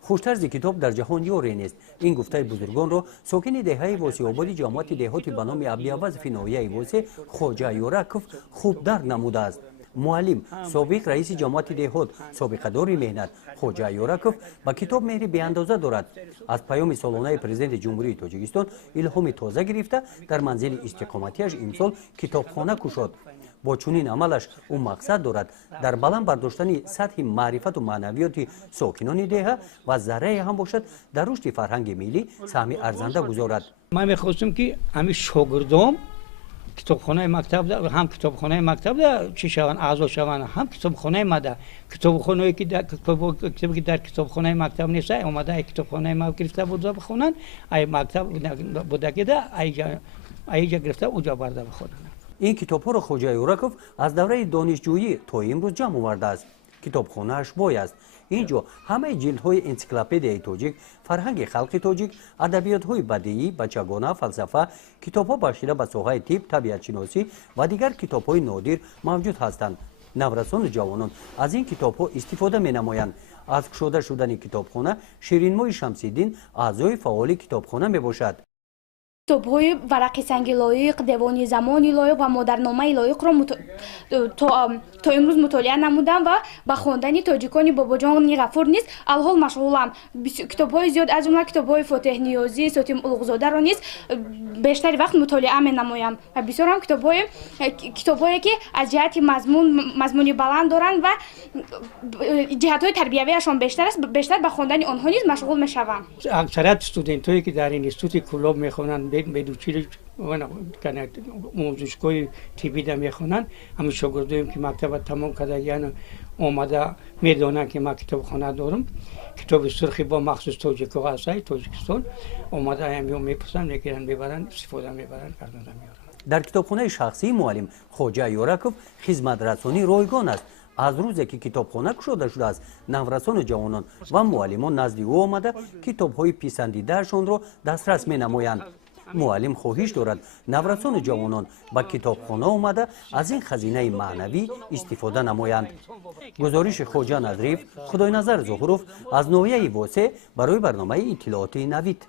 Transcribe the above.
خوشترز کتاب در جهان یاری نیست. این گفته بزرگان رو ساکن دهه واسی آبادی جامعه دهاتی به نام عبدالعوض فینایی واسی خواجه یورکوف خوب درک نموده است. معلم سابق رئیس جماعت دهات سابقه‌دار مهنت خواجه یورکوف با کتاب مهری به اندازه دارد. از پیام سالانه پرزیدنت جمهوری تاجیکستان الهام تازه گرفته در منزل استقامتیش امسال کتابخانه گشود. با چنین عملش او مقصد دارد در بلند برداشتن سطح معرفت و معنویات ساکنان دهه و ذره هم باشد در رشد فرهنگ ملی سهم ارزنده گذارد. من می‌خواستم که همین شاگردام کتابخانه مکتب ده هم کتابخانه مکتب ده چی شوند اعضا شوند هم کتابخانه مده کتابخانه‌ای که در کتابخانه مکتب نیست اومده کتابخانه ما گرفته بود بخونن ای مکتب بوده که ده ایجا گرفته اونجا برده بخونن. این کتاب‌ها را خواجه یورکوف از دوره دانشجویی تا امروز جمع آورده است. کتابخانه‌اش بای است. اینجا همه جلدهای انسیکلوپدیای تاجیک، فرهنگ خلق تاجیک، ادبیات‌های بدیعی، بچگانه، فلسفه، کتاب‌ها بخشیده به ساحه طب، طبیعت شناسی و دیگر کتاب‌های نادر موجود هستند. نورسان جوانان از این کتاب‌ها استفاده می‌نمایند. از گشوده شدن کتابخانه شیرین‌ماه شمس‌الدین اعضای فعال کتابخانه میباشد. کتاب‌های ورقی سنگی لایق، دیوانی زمانی لایق و مادرنامه لایق را تا امروز مطالعه نمودم و به خواندن تاجیکان باباجان غفور نیست الحال مشغولم. کتاب‌های زیاد از جمله کتاب‌های فاتح نیازی، ساتیم الغزاده را نیز بیشتر وقت مطالعه می‌نمایم و بسیار هم کتاب‌هایی که از جهت مضمونی بلند دارند و جهت‌های تربیویشان بیشتر است، بیشتر به خواندن آنها نیز مشغول می‌شوم. اکثریت استودنتایی که در این اینستیتوت کلاب می‌خوانند بدوچی موضوعی تیبی ده میخونن همین شاگردایم که مکتب تمام کرده یعنی اومده میدونن که من کتابخانه دارم کتاب سرخی با مخصوص تاجیکو هستای تاجیکستان اومده همیو میپسن میگیرن میبرن استفاده میبرن کردن میارن. در کتابخانه شخصی معلم خواجه یورکوف خدمت رسانی رایگان است. از روزی که کتابخانه گشوده شده است نورسان جوانان و معلمان نزد او آمده کتاب‌های پسندیده‌شان را دسترس می‌نمایند. معلم خواهش دارد نورسان جوانان به کتابخانه آمده از این خزینه معنوی استفاده نمایند. گزارش خواجه نظریف خدای نظر ظهروف از ناحیه واسه برای برنامه اطلاعات نوید.